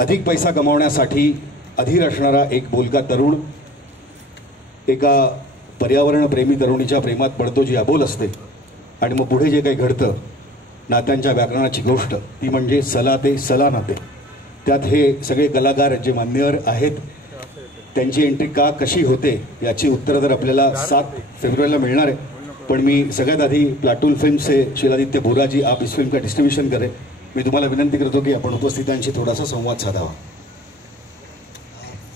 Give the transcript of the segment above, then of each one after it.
अधिक पैसा कमावण्यासाठी अधीर असणारा एक बोलका तरुण एका पर्यावरणप्रेमी तरुणीच्या प्रेमात पडतो, जी अबोल असते. आणि मग पुढे जे काही घडतं, नात्यांच्या व्याकरणाची गोष्ट ती म्हणजे सला ते सला नाते. त्यात हे सगळे कलाकार जे मान्यवर आहेत त्यांची एंट्री का कशी होते याची उत्तरं तर आपल्याला 7 फेब्रुवारीला मिळणार आहे. पण मी सगळ्यात आधी प्लाटून फिल्म से शीलादित्य बोरा जी आप इस फिल्म का डिस्ट्रीब्यूशन करें. मी तुम्हाला विनंती करतो की आपण उपस्थितांशी थोडासा संवाद साधावा.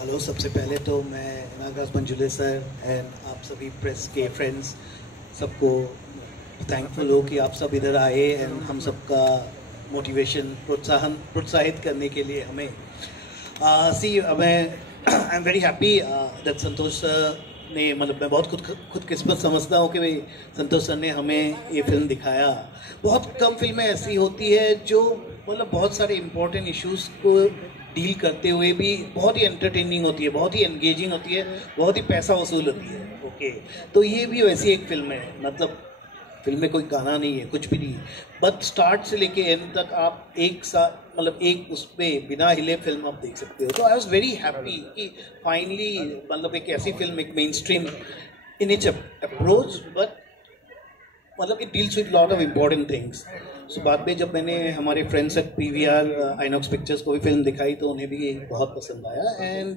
हेलो, सबसे पहले तो मैं नागराज मंजुले सर एंड आप सभी प्रेस के फ्रेंड्स सबको थैंकफुल हो कि आप सब इधर आए एंड हम सबका मोटिवेशन प्रोत्साहित करने के लिए हमें मैं I am very happy that Santosh sir ने, मतलब मैं बहुत खुदकिस्मत समझता हूँ कि भाई संतोष सर ने हमें ये फिल्म दिखाया. बहुत कम फिल्में ऐसी होती है जो मतलब बहुत सारे इम्पोर्टेंट इश्यूज़ को डील करते हुए भी बहुत ही एंटरटेनिंग होती है, बहुत ही एंगेजिंग होती है, बहुत ही पैसा वसूल होती है. ओके, तो ये भी वैसी एक फिल्म है. मतलब फिल्म में कोई गाना नहीं है, कुछ भी नहीं है, बट स्टार्ट से लेके एंड तक आप एक साथ मतलब एक उसमें बिना हिले फिल्म आप देख सकते हो. तो आई वॉज वेरी हैप्पी कि फाइनली मतलब एक ऐसी फिल्म, एक main stream in its approach, but मतलब it deals with lot of important things. So बाद में जब मैंने हमारे friends at PVR Inox pictures को भी फिल्म दिखाई तो उन्हें भी बहुत पसंद आया. एंड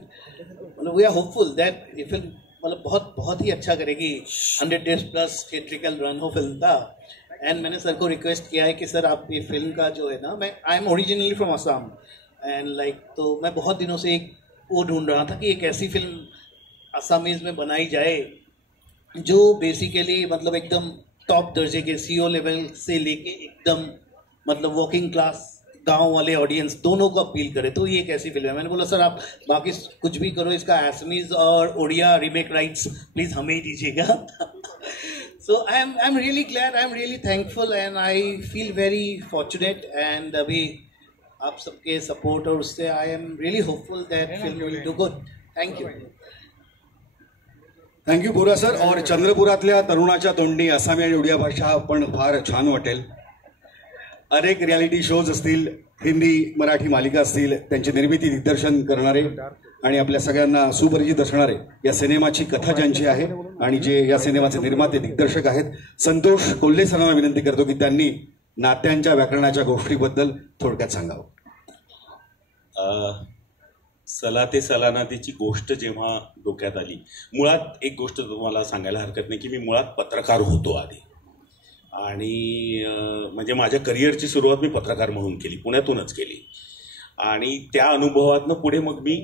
मतलब वी आर होपफुल दैट ये फिल्म मतलब बहुत ही अच्छा करेगी. 100 डेज प्लस थिएट्रिकल रन हो फिल्म का. एंड मैंने सर को रिक्वेस्ट किया है कि सर आप ये फिल्म का जो है ना, मैं I am originally from Assam end like, तो मैं बहुत दिनों से एक वो ढूंढ रहा था कि एक ऐसी फिल्म असमीज़ में बनाई जाए जो बेसिकली मतलब एकदम टॉप दर्जे के CO लेवल से लेके एकदम मतलब वर्किंग क्लास गांव वाले ऑडियंस दोनों को अपील करे. तो ये एक ऐसी फिल्म है. मैंने बोला सर आप बाकी कुछ भी करो, इसका असमीज और ओडिया रीमेक राइट्स प्लीज़ हमें ही दीजिएगा. So I am really glad, I am really thankful and I feel very fortunate. End अभी आप सबके सपोर्ट और उससे I am really hopeful that film will do good. Thank you. Thank you Bora sir. और चंद्रपुरातल्या तरुणाच्या तोंडी आसामी आणि ओडिया भाषा पण फार छान वाटेल. अनेक रियालिटी शोज असतील, हिंदी मराठी मालिका असतील, त्यांची निर्मिती दिग्दर्शन करणारे आणि आपल्या सगळ्यांना सुपरिचित असणारे या सिनेमाची कथा ज्यांची आहे आणि जे या सिनेमाचे निर्माते दिग्दर्शक आहेत, संतोष कोल्हे सरांना विनंती करतो की त्यांनी नात्यांच्या व्याकरणाच्या गोष्टीबद्दल थोडक्यात सांगावं. सला ते सलानातीची गोष्ट जेव्हा डोक्यात आली, मुळात एक गोष्ट तुम्हाला सांगायला हरकत नाही की मी मुळात पत्रकार होतो आधी. आणि म्हणजे माझ्या करिअरची सुरुवात मी पत्रकार म्हणून केली, पुण्यातूनच केली. आणि त्या अनुभवातनं पुढे मग मी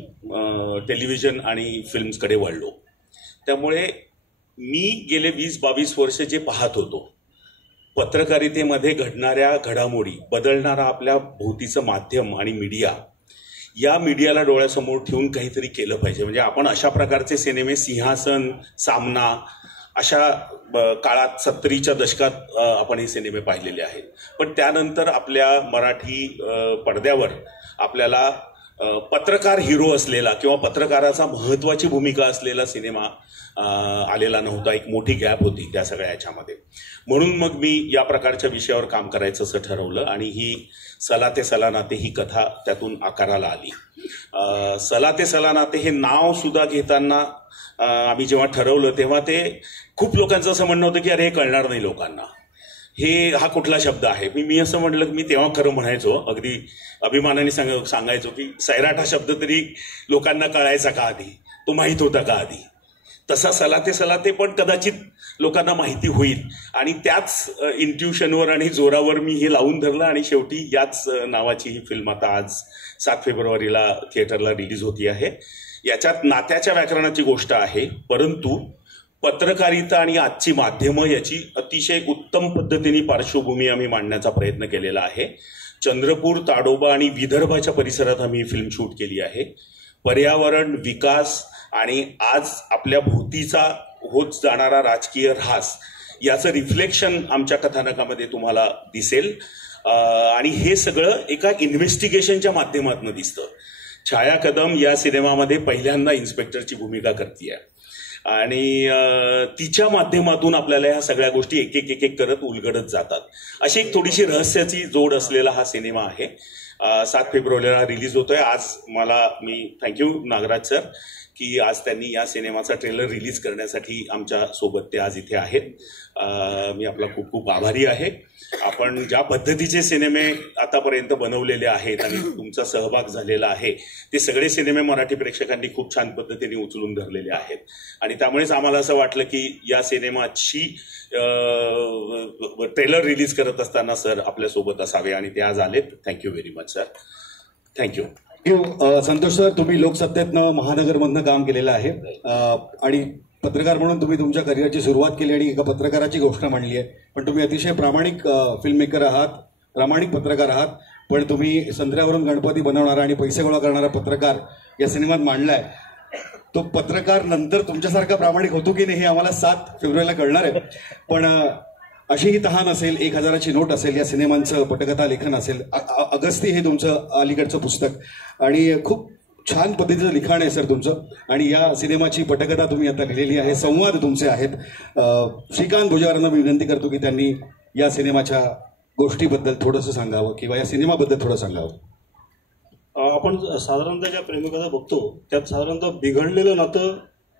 टेलिव्हिजन आणि फिल्म्सकडे वळलो. त्यामुळे मी गेले 20-22 वर्ष जे पाहत होतो, पत्रकारितेमध्ये घडणाऱ्या घडामोडी, बदलणारा आपल्या भोवतीचं माध्यम आणि मीडिया, या मीडियाला डोळ्यासमोर ठेवून काहीतरी केलं पाहिजे. म्हणजे आपण अशा प्रकारचे सिनेमे, सिंहासन, सामना, अशा काळात 70च्या दशकात आपण हे सिनेमे पाहिलेले आहेत. पण त्यानंतर आपल्या मराठी पडद्यावर आपल्याला पत्रकार हिरो असलेला किंवा पत्रकाराचा महत्त्वाची भूमिका असलेला सिनेमा आलेला नव्हता. एक मोठी गॅप होती त्या सगळ्या ह्याच्यामध्ये. म्हणून मग मी या प्रकारच्या विषयावर काम करायचं असं ठरवलं आणि ही सला ते सलानाते ही कथा त्यातून आकाराला आली. सला ते सलानाते हे नाव सुद्धा घेताना आम्ही जेव्हा ठरवलं तेव्हा ते खूप लोकांचं असं म्हणणं होतं की अरे हे कळणार नाही लोकांना, हा कुठला शब्द आहे. मी असं म्हटलं की मी तेव्हा खरं म्हणायचो, अगदी अभिमानाने सांगायचो की सैराट हा शब्द तरी लोकांना कळायचा का आधी, तो माहीत होता का आधी. तसा सलाते सलाते पण कदाचित लोकांना माहिती होईल. आणि त्याच इंट्युशनवर आणि जोरावर मी हे लावून धरलं आणि शेवटी याच नावाची ही फिल्म आता आज 7 फेब्रुवारीला थिएटरला रिलीज होती आहे. याच्यात नात्याच्या व्याकरणाची गोष्ट आहे, परंतु पत्रकारिता आणि आजची माध्यमं याची अतिशय उत्तम पद्धतीने पार्श्वभूमी आम्ही मांडण्याचा प्रयत्न केलेला आहे. चंद्रपूर, ताडोबा आणि विदर्भाच्या परिसरात आम्ही ही फिल्म शूट केली आहे. पर्यावरण, विकास आणि आज आपल्या भोवतीचा होत जाणारा राजकीय ऱ्हास याचं रिफ्लेक्शन आमच्या कथानकामध्ये तुम्हाला दिसेल. आणि हे सगळं एका इन्व्हेस्टिगेशनच्या माध्यमातून दिसतं. छाया कदम या सिनेमामध्ये पहिल्यांदा इन्स्पेक्टरची भूमिका करते आहे आणि तिच्या माध्यमातून आपल्याला ह्या सगळ्या गोष्टी एक एक करत उलगडत जातात. अशी एक थोडीशी रहस्याची जोड असलेला हा सिनेमा आहे. 7 फेब्रुवारीला रिलीज होतोय. आज मी थँक्यू नागराज सर की आज त्यांनी या सिनेमाचा ट्रेलर रिलीज करण्यासाठी आमच्या सोबत ते आज इथे आहेत. मी आपला खूप खूप आभारी आहे. आपण ज्या पद्धतीचे सिनेमे आतापर्यंत बनवलेले आहेत आणि तुमचा सहभाग झालेला आहे ते सगळे सिनेमे मराठी प्रेक्षकांनी खूप छान पद्धतीने उचलून धरलेले आहेत आणि त्यामुळेच आम्हाला असं वाटलं की या सिनेमाची ट्रेलर रिलीज करत असताना सर आपल्यासोबत असावे आणि ते आज आलेत. Thank you very much sir. Thank you. Santosh sir, तुम्ही लोकसत्तेतनं महानगरमधनं काम केलेलं आहे आणि पत्रकार म्हणून तुम्ही तुमच्या करिअरची सुरुवात केली आणि एका पत्रकाराची गोष्ट मांडली आहे. पण तुम्ही अतिशय प्रामाणिक फिल्म मेकर आहात, प्रामाणिक पत्रकार आहात. पण तुम्ही संत्र्यावरून गणपती बनवणारा आणि पैसे गोळा करणारा पत्रकार या सिनेमात मांडलाय. तो पत्रकार नंतर तुमच्यासारखा प्रामाणिक होतो की नाही हे आम्हाला 7 फेब्रुवारीला कळणार आहे. पण अशीही तहान असेल, 1000ची नोट असेल, या सिनेमांचं पटकथा लेखन असेल, अगस्ती हे तुमचं अलीकडचं पुस्तक आणि खूप छान पद्धतीचं लिखाण आहे सर तुमचं. आणि या सिनेमाची पटकथा तुम्ही आता लिहिलेली आहे, संवाद तुमचे आहेत. श्रीकांत भुजबळांना मी विनंती करतो की त्यांनी या सिनेमाच्या गोष्टीबद्दल थोडंसं सांगावं किंवा या सिनेमाबद्दल थोडं सांगावं. आपण साधारणतः ज्या प्रेमकथा बघतो त्यात साधारणतः बिघडलेलं नातं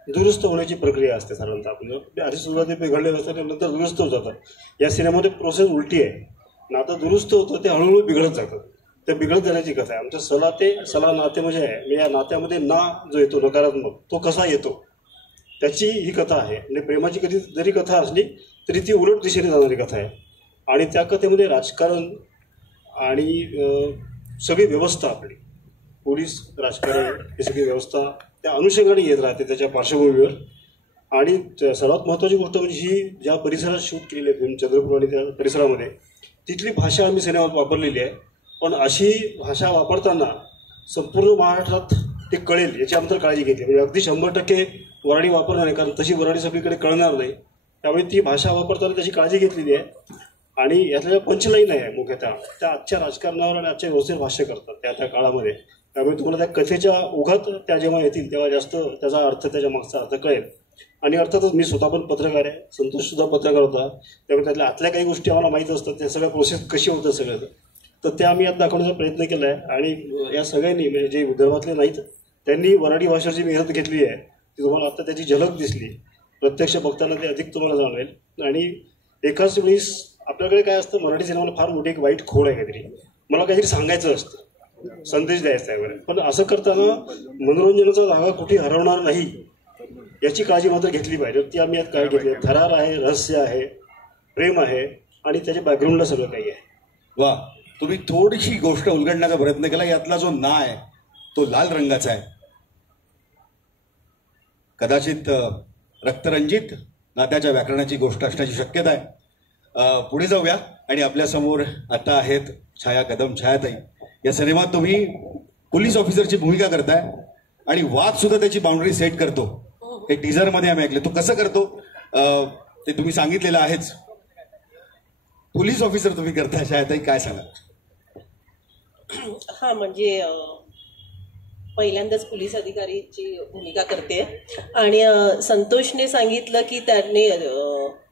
दुरुस्त होण्याची प्रक्रिया असते. साधारणतः आपण आधी सुरुवातीला बिघडलेलं असतं नंतर दुरुस्त होत जातं. या सिनेमामध्ये प्रोसेस उलटी आहे. नातं दुरुस्त होतं ते हळूहळू बिघडत जातं. ते बिघडत जाण्याची कथा आहे. आमच्या सला नाते म्हणजे आहे. या नात्यामध्ये ना जो येतो नकारात्मक तो कसा येतो त्याची ही कथा आहे. म्हणजे प्रेमाची कधी जरी कथा असली तरी ती उलट दिशेने जाणारी कथा आहे. आणि त्या कथेमध्ये राजकारण आणि सगळी व्यवस्था आपली पोलीस राजकारण ही सगळी व्यवस्था त्या अनुषंगाने येत राहते त्याच्या पार्श्वभूमीवर. आणि सर्वात महत्त्वाची गोष्ट म्हणजे ही ज्या परिसरात शूट केलेली आहे फिल्म चंद्रपूर आणि त्या परिसरामध्ये तिथली भाषा आम्ही सिनेमात वापरलेली आहे. पण अशी भाषा वापरताना संपूर्ण महाराष्ट्रात ते कळेल याची आम्ही तर काळजी घेतली. म्हणजे अगदी 100% वराडी वापरणार नाही कारण तशी वराडी सगळीकडे कळणार नाही. त्यामुळे ती भाषा वापरताना त्याची काळजी घेतलेली आहे. आणि यातल्या पंचलाईन आहे मुख्यतः त्या आजच्या राजकारणावर आणि आजच्या व्यवस्थेवर भाष्य करतात त्या काळामध्ये. त्यामुळे तुम्हाला त्या कथेच्या उघात त्या जेव्हा येतील तेव्हा जास्त त्याचा अर्थ त्याच्या मागचा अर्थ कळेल. आणि अर्थातच मी स्वतः पण पत्रकार आहे, संतोषसुद्धा पत्रकार होता. त्यामुळे त्यातल्या आतल्या काही गोष्टी आम्हाला माहीत असतात त्या सगळ्या प्रोसेस कशी होतं सगळं तर त्या आम्ही यात दाखवण्याचा प्रयत्न केला आहे. आणि या सगळ्यांनी म्हणजे जे विदर्भातले नाहीत त्यांनी वराडी भाषेची मेहनत घेतली आहे ती तुम्हाला आता त्याची झलक दिसली. प्रत्यक्ष बघताना ते अधिक तुम्हाला जाणवेल. आणि एकाच वेळेस आपल्याकडे काय असतं मराठी सिनेमाला फार मोठी एक वाईट खोड आहे. काहीतरी मला काहीतरी सांगायचं असतं, संदेश द्यायचा आहे वगैरे. पण असं करताना मनोरंजनाचा धागा कुठे हरवणार नाही याची काळजी मात्र घेतली पाहिजे. ती आम्ही यात काय घेतली. थरार आहे, रहस्य आहे, प्रेम आहे आणि त्याच्या बॅकग्राऊंडला सगळं काही आहे. वा, तुम्ही थोडीशी गोष्ट उलगडण्याचा प्रयत्न केला. यातला जो ना आहे तो लाल रंगाचा आहे. कदाचित रक्तरंजित नात्याच्या व्याकरणाची गोष्ट असण्याची शक्यता आहे. पुढे जाऊया. आणि आपल्यासमोर आता आहेत छाया कदम, छायाताई. या सिनेमात तुम्ही पोलीस ऑफिसरची भूमिका करताय आणि वाद सुद्धा त्याची बाउंड्री सेट करतो. हे टीझरमध्ये आम्ही ऐकलं. तो कसं करतो ते तुम्ही सांगितलेलं आहेच. पोलीस ऑफिसर तुम्ही करताय छायाताई, काय सांगा. हा म्हणजे पहिल्यांदाच पोलीस अधिकारीची भूमिका करते. आणि संतोषने सांगितलं की त्याने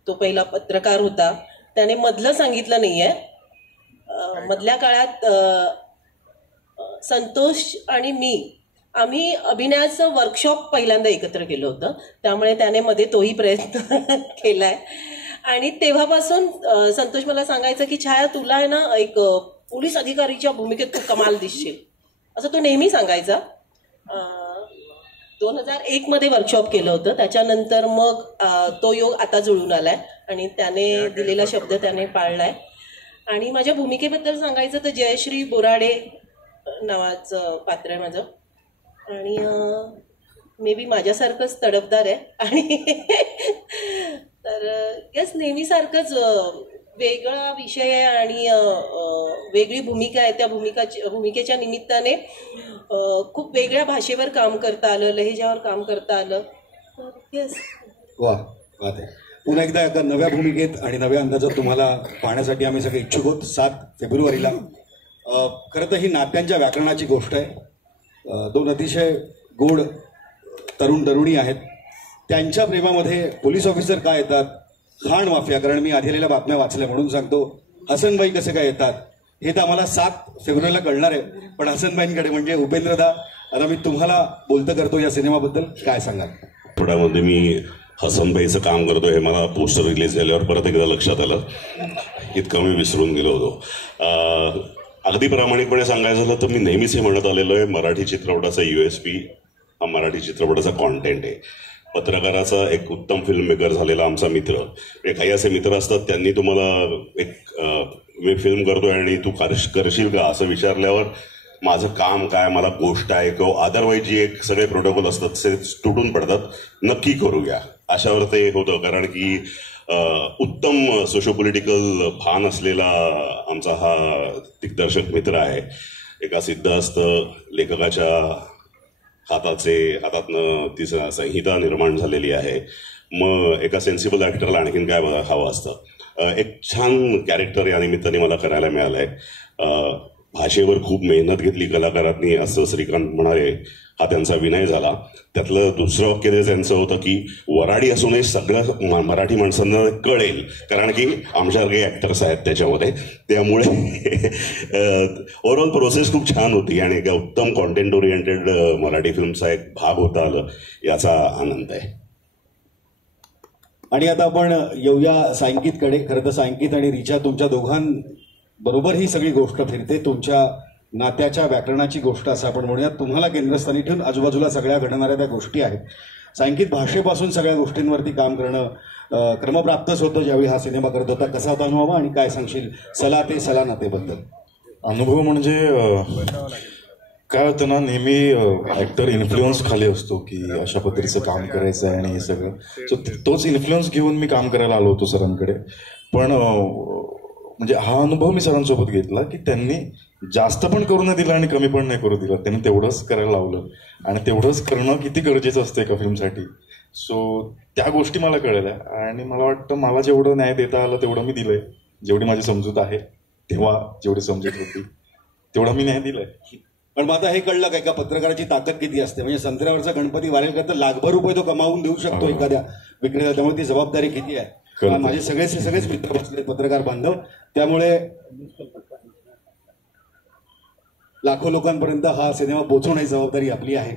तो पहिला पत्रकार होता, त्याने मधलं सांगितलं नाही आहे. मधल्या काळात संतोष आणि आम्ही अभिनयाचं वर्कशॉप पहिल्यांदा एकत्र केलं होतं. त्यामुळे त्याने मध्ये तोही प्रयत्न केला आहे. आणि तेव्हापासून संतोष मला सांगायचं की छाया तुला आहे ना एक पोलीस अधिकारीच्या भूमिकेत तू कमाल दिसशील असं तो नेहमी सांगायचा. 2001 मध्ये वर्कशॉप केलं होतं. त्याच्यानंतर मग तो योग आता जुळून आलाय आणि त्याने दिलेला शब्द त्याने पाळलाय. आणि माझ्या भूमिकेबद्दल सांगायचं तर जयश्री बोराडे नावाचं पात्र आहे माझं. आणि मे बी माझ्यासारखंच तडफदार आहे. आणि तर यस नेहमीसारखंच वेगळा विषय आहे आणि वेगळी भूमिका आहे. त्या भूमिकेच्या निमित्ताने खूप वेगळ्या भाषेवर काम करता आलं, लहेजावर काम करता आलं. येस. वा, वाद आहे. पुन्हा एकदा एका नव्या भूमिकेत आणि नव्या अंदाजात तुम्हाला पाहण्यासाठी आम्ही सगळे इच्छुक आहोत 7 फेब्रुवारीला. खरं तर ही नात्यांच्या व्याकरणाची गोष्ट आहे. 2 अतिशय गोड तरुणी आहेत त्यांच्या प्रेमामध्ये पोलीस ऑफिसर का येतात, खाण माफिया, कारण मी आधी आलेल्या बातम्या वाचल्या म्हणून सांगतो, हसनबाई कसे काय येतात हे तर आम्हाला 7 फेब्रुवारीला कळणार आहे. पण हसनबाईंकडे म्हणजे उपेंद्रदा, आता मी तुम्हाला बोलतं करतो या सिनेमाबद्दल काय सांगाल? थोड्यामध्ये मी हसनबाईचं काम करतो हे मला पोस्टर रिलीज झाल्यावर परत एकदा लक्षात आलं, इतकं मी विसरून गेलो होतो. अगदी प्रामाणिकपणे सांगायचं झालं तर मी नेहमीच हे म्हणत आलेलो आहे, मराठी चित्रपटाचा USP हा मराठी चित्रपटाचा कॉन्टेंट आहे. पत्रकाराचा एक उत्तम फिल्म मेकर झालेला आमचा मित्र, काही असे मित्र असतात त्यांनी तुम्हाला एक मी फिल्म करतोय आणि तू करशील का असं विचारल्यावर माझं काम काय, मला गोष्ट आहे किंवा अदरवाईज जी एक सगळे प्रोटोकॉल असतात ते तुटून पडतात, नक्की करूया अशावर ते होतं. कारण की उत्तम सोशोपॉलिटिकल भान असलेला आमचा हा दिग्दर्शक मित्र आहे. एका सिद्धहस्त लेखकाच्या हातातनं ती संहिता निर्माण झालेली आहे. मग एका सेन्सिबल ॲक्टरला आणखीन काय हवं असतं. एक छान कॅरेक्टर या निमित्ताने मला करायला मिळालं आहे. भाषेवर खूप मेहनत घेतली कलाकारांनी असं श्रीकांत म्हणाले, हा त्यांचा विनय झाला. त्यातलं दुसरं वाक्य ते त्यांचं होतं की वराडी असूनही सगळं मराठी माणसांना कळेल, कारण की आमच्यासारखे ॲक्टर्स आहेत त्याच्यामध्ये. त्यामुळे ओव्हरऑल प्रोसेस खूप छान होती आणि एका उत्तम कॉन्टेंट ओरिएंटेड मराठी फिल्मचा एक भाग होता आलं याचा आनंद आहे. आणि आता आपण येऊया सायंकितकडे. खरं तर सायंकित आणि रिचा तुमच्या दोघांबरोबर ही सगळी गोष्ट फिरते, तुमच्या नात्याच्या व्याकरणाची गोष्ट असं आपण म्हणूयात. तुम्हाला केंद्रस्थानी ठेवून आजूबाजूला सगळ्या घडणाऱ्या त्या गोष्टी आहेत. सायंकित भाषेपासून सगळ्या गोष्टींवरती काम करणं क्रमप्राप्तच होतं ज्यावेळी हा सिनेमा करत होता. कसा होता अनुभव आणि काय सांगशील सला ते सला नातेबद्दल? अनुभव म्हणजे काय होतं ना, नेहमी ॲक्टर इन्फ्लुअन्स खाली असतो की अशा पद्धतीचं काम करायचं आहे आणि हे सगळं. सो तोच इन्फ्लुअन्स घेऊन मी काम करायला आलो होतो सरांकडे. पण म्हणजे हा अनुभव मी सरांसोबत घेतला की त्यांनी जास्त पण करू नाही दिलं आणि कमी पण नाही करू दिलं. त्यांनी तेवढंच करायला लावलं आणि तेवढंच करणं किती गरजेचं असतं एका फिल्मसाठी. सो त्या गोष्टी मला कळल्या आणि मला वाटतं मला जेवढं न्याय देता आलं तेवढं मी दिलंय. जेवढी माझी समजूत आहे तेव्हा जेवढी समजूत होती तेवढा मी न्याय दिलाय. पण मग आता हे कळलं का एका पत्रकाराची ताकद किती असते. म्हणजे संत्र्यावरचा गणपती वारेल करता ₹1,00,000 तो कमावून देऊ शकतो एखाद्या विक्रेता. त्यामुळे ती जबाबदारी किती आहे. माझे सगळेच मित्र बसले पत्रकार बांधव, त्यामुळे लाखो लोकांपर्यंत हा सिनेमा पोहोचवण्याची जबाबदारी आपली आहे.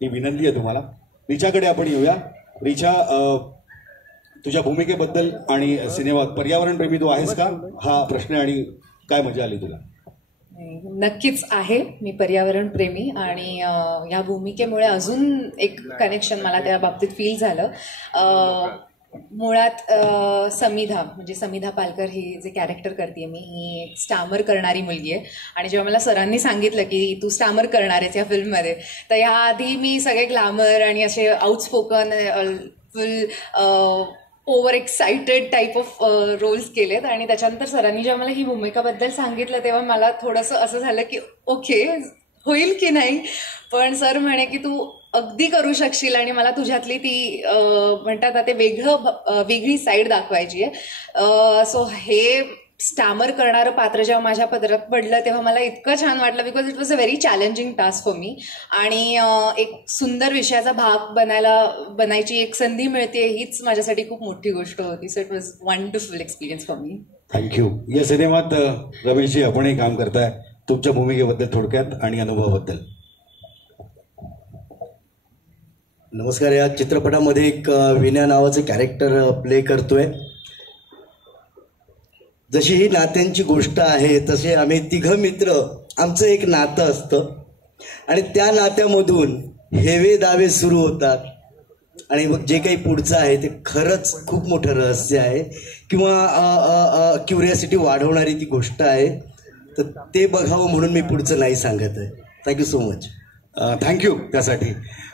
ही विनंती आहे तुम्हाला. रिचाकडे आपण येऊया. रिचा, तुझ्या भूमिकेबद्दल आणि सिनेमात पर्यावरणप्रेमी तू आहेस का हा प्रश्न, आणि काय मजा आली तुला? नक्कीच आहे मी पर्यावरण प्रेमी आणि या भूमिकेमुळे अजून एक कनेक्शन मला त्या बाबतीत फील झालं. मुळात समिधा म्हणजे समिधा पालकर ही जे कॅरेक्टर करते मी, ही एक स्टॅमर करणारी मुलगी आहे. आणि जेव्हा मला सरांनी सांगितलं की तू स्टॅमर करणार आहेस या फिल्ममध्ये, तर ह्याआधी मी सगळे ग्लॅमर आणि असे outspoken full over excited type of roles केलेत. आणि त्याच्यानंतर सरांनी जेव्हा मला ही भूमिकाबद्दल सांगितलं तेव्हा मला थोडंसं असं झालं की ओके होईल की नाही. पण सर म्हणे की तू अगदी करू शकशील आणि मला तुझ्यातली ती म्हणतात ते वेगळी साईड दाखवायची आहे. सो हे स्टॅमर करणारं पात्र जेव्हा माझ्या पदरात पडलं तेव्हा मला इतकं छान वाटलं, because it was a very challenging task for me. आणि एक सुंदर विषयाचा भाग बनायची एक संधी मिळते हीच माझ्यासाठी खूप मोठी गोष्ट होती. So it was wonderful experience for me. Thank you. या सिनेमात रमेशजी आपणही काम करताय. तुमच्या भूमिकेबद्दल थोडक्यात आणि अनुभवाबद्दल. नमस्कार. या चित्रपटामध्ये एक विनय नावाचं कॅरेक्टर प्ले करतोय. जशी ही नात्यांची गोष्ट आहे तसे आम्ही तिघं मित्र, आमचं एक नातं असतं आणि त्या नात्यामधून हेवे दावे सुरू होतात आणि मग जे काही पुढचं आहे ते खरंच खूप मोठं रहस्य आहे किंवा क्युरियासिटी वाढवणारी ती गोष्ट आहे. तर ते बघावं म्हणून मी पुढचं नाही सांगत आहे. Thank you so much. थँक्यू त्यासाठी.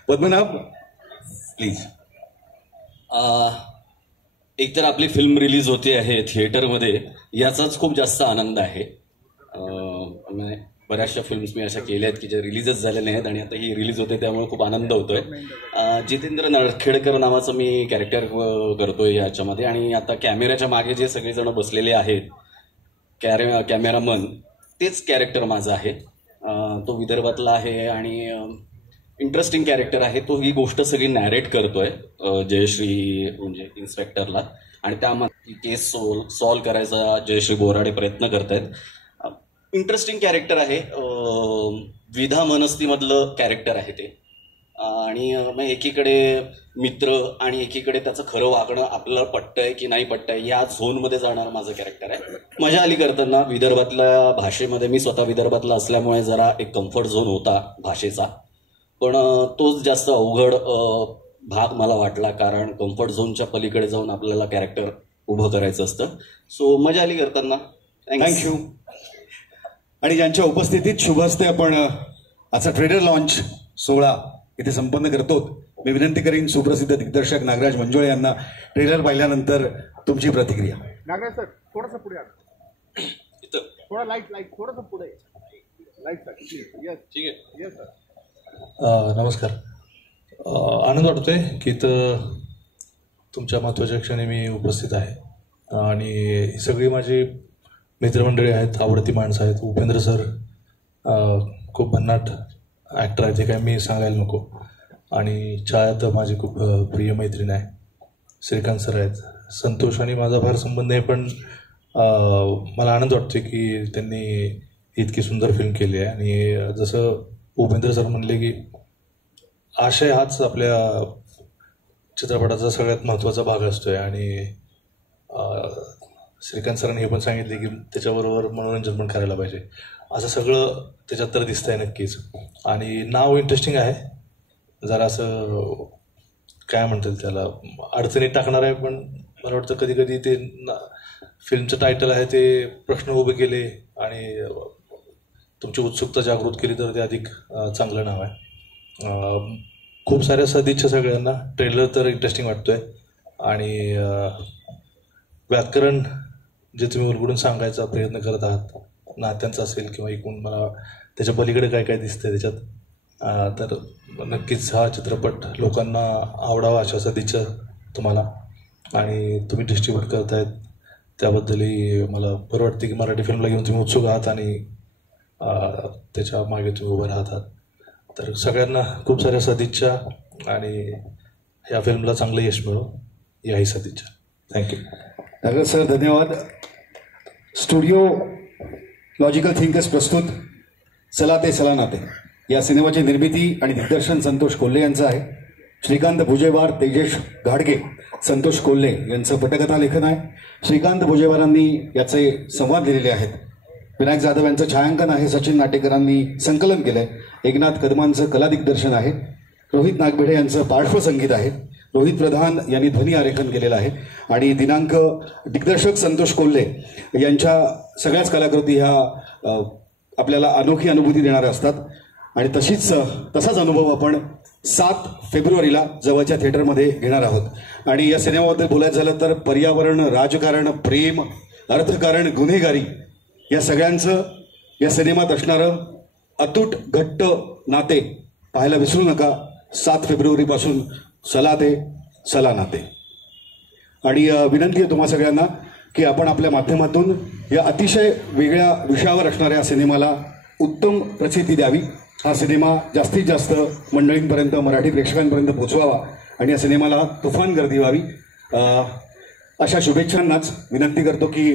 पद्मनाभ प्लीज. एकतर आपली फिल्म रिलीज होते आहे थिएटरमध्ये याचाच खूप जास्त आनंद आहे. बऱ्याचशा फिल्म्स मी अशा केल्या आहेत की ज्या रिलीजच झालेल्या आहेत आणि आता ही रिलीज होते त्यामुळे खूप आनंद होतोय. जितेंद्र नळखेडकर नावाचं मी कॅरेक्टर करतोय याच्यामध्ये आणि आता कॅमेऱ्याच्या मागे जे सगळेजण बसलेले आहेत कॅमेरामन तेच कॅरेक्टर माझं आहे. तो विदर्भातला आहे आणि इंटरेस्टिंग कॅरेक्टर आहे. तो ही गोष्ट सगळी नॅरेट करतोय जयश्री म्हणजे इन्स्पेक्टरला, आणि त्यामध्ये केस सॉल्व्ह करायचा जयश्री बोराडे प्रयत्न करतायत. इंटरेस्टिंग कॅरेक्टर आहे. द्विधा मनस्थितीमधलं कॅरेक्टर आहे ते, आणि मग एकीकडे मित्र आणि एकीकडे त्याचं खरं वागणं आपल्याला पटतंय की नाही पटतंय या झोनमध्ये जाणारं माझं कॅरेक्टर आहे. मजा आली करताना. विदर्भातल्या भाषेमध्ये मी स्वतः विदर्भातला असल्यामुळे जरा एक कम्फर्ट झोन होता भाषेचा, पण तोच जास्त अवघड भाग मला वाटला, कारण कम्फर्ट झोनच्या पलीकडे जाऊन आपल्याला कॅरेक्टर उभं करायचं असतं. सो मजा आली करताना. थँक्यू. आणि ज्यांच्या उपस्थितीत शुभ हस्ते आपण आजचा ट्रेलर लॉन्च सोहळा इथे संपन्न करतो. मी विनंती करीन सुप्रसिद्ध दिग्दर्शक नागराज मंजुळे यांना ट्रेलर पाहिल्यानंतर तुमची प्रतिक्रिया. नागराज सर थोडंसं पुढे थोडा लाईट थोडंसं पुढे लाईट यस ठीक आहे. Yes sir. नमस्कार. आनंद वाटतोय की तुमच्या महत्त्वाच्या क्षणी मी उपस्थित आहे, आणि ही सगळी माझी मित्रमंडळी आहेत, आवडती माणसं आहेत. उपेंद्र सर खूप भन्नाट ॲक्टर आहे, ते काय मी सांगायला नको. आणि छाया तर माझी खूप प्रिय मैत्रीण आहे. श्रीकांत सर आहेत. संतोष आणि माझा फार संबंध आहे, पण मला आनंद वाटतो की त्यांनी इतकी सुंदर फिल्म केली आहे. आणि जसं उपेंद्र सर म्हणले की आशय हाच आपल्या चित्रपटाचा सगळ्यात महत्त्वाचा भाग असतो आहे, आणि श्रीकांत सरांनी हे पण सांगितले की त्याच्याबरोबर मनोरंजन पण करायला पाहिजे. असं सगळं त्याच्यात तर दिसतंय नक्कीच. आणि नाव इंटरेस्टिंग आहे, जरा असं काय म्हणतात त्याला अडचणीत टाकणार आहे, पण मला वाटतं कधी कधी ते फिल्मचं टायटल आहे ते प्रश्न उभे केले आणि तुमची उत्सुकता जागृत केली तर ते अधिक चांगलं नाव आहे. खूप साऱ्या सदिच्छा सगळ्यांना. ट्रेलर तर इंटरेस्टिंग वाटतोय, आणि व्याकरण जे तुम्ही उलगडून सांगायचा प्रयत्न करत आहात, नात्यांचा असेल किंवा एकूण मला त्याच्या पलीकडे काय काय दिसतंय त्याच्यात, तर नक्कीच हा चित्रपट लोकांना आवडावा अशा सदिच्छा तुम्हाला. आणि तुम्ही डिस्ट्रीब्यूट करतायत त्याबद्दलही मला बरं वाटतं की मराठी फिल्मला घेऊन तुम्ही उत्सुक आहात आणि त्याच्या मागे तुम्ही उभं राहतात. तर सगळ्यांना खूप साऱ्या सदिच्छा, आणि या फिल्मला चांगलं यश मिळो याही सदिच्छा. थँक्यू. नागराज सर धन्यवाद. स्टुडिओ लॉजिकल थिंकर्स प्रस्तुत चला ते चला नाते या सिनेमाची निर्मिती आणि दिग्दर्शन संतोष कोल्हे यांचं आहे. श्रीकांत भुजेवार, तेजेश घाडगे, संतोष कोल्हे यांचं पटकथा लेखन आहे. श्रीकांत भुजेवारांनी याचे संवाद लिहिलेले आहेत. विनायक जाधव यांचं छायांकन आहे. सचिन नाटेकरांनी संकलन केलंय. एकनाथ कदमांचं कला दिग्दर्शन आहे. रोहित नागभिडे यांचं पार्श्वसंगीत आहे. रोहित प्रधान यांनी ध्वनी आरेखन केलेलं आहे. आणि दिनांक दिग्दर्शक संतोष कोल्हे यांच्या सगळ्याच कलाकृती ह्या आपल्याला अनोखी अनुभूती देणाऱ्या असतात. आणि तसाच अनुभव आपण 7 फेब्रुवारीला जवळच्या थिएटरमध्ये घेणार आहोत. आणि या सिनेमाबद्दल बोलायचं झालं तर पर्यावरण, राजकारण, प्रेम, अर्थकारण, गुन्हेगारी या सगळ्यांचं या सिनेमात असणारं अतूट घट्ट नाते पाहायला विसरू नका. 7 फेब्रुवारीपासून चला ते चला नाते. आणि विनंती आहे तुम्हा सगळ्यांना की आपण आपल्या माध्यमातून या अतिशय वेगळ्या विषयावर असणाऱ्या सिनेमाला उत्तम प्रसिद्धी द्यावी. हा सिनेमा जास्तीत जास्त मंडळींपर्यंत, मराठी प्रेक्षकांपर्यंत पोहोचवावा आणि या सिनेमाला तुफान गर्दी व्हावी. अशा शुभेच्छांनाच विनंती करतो की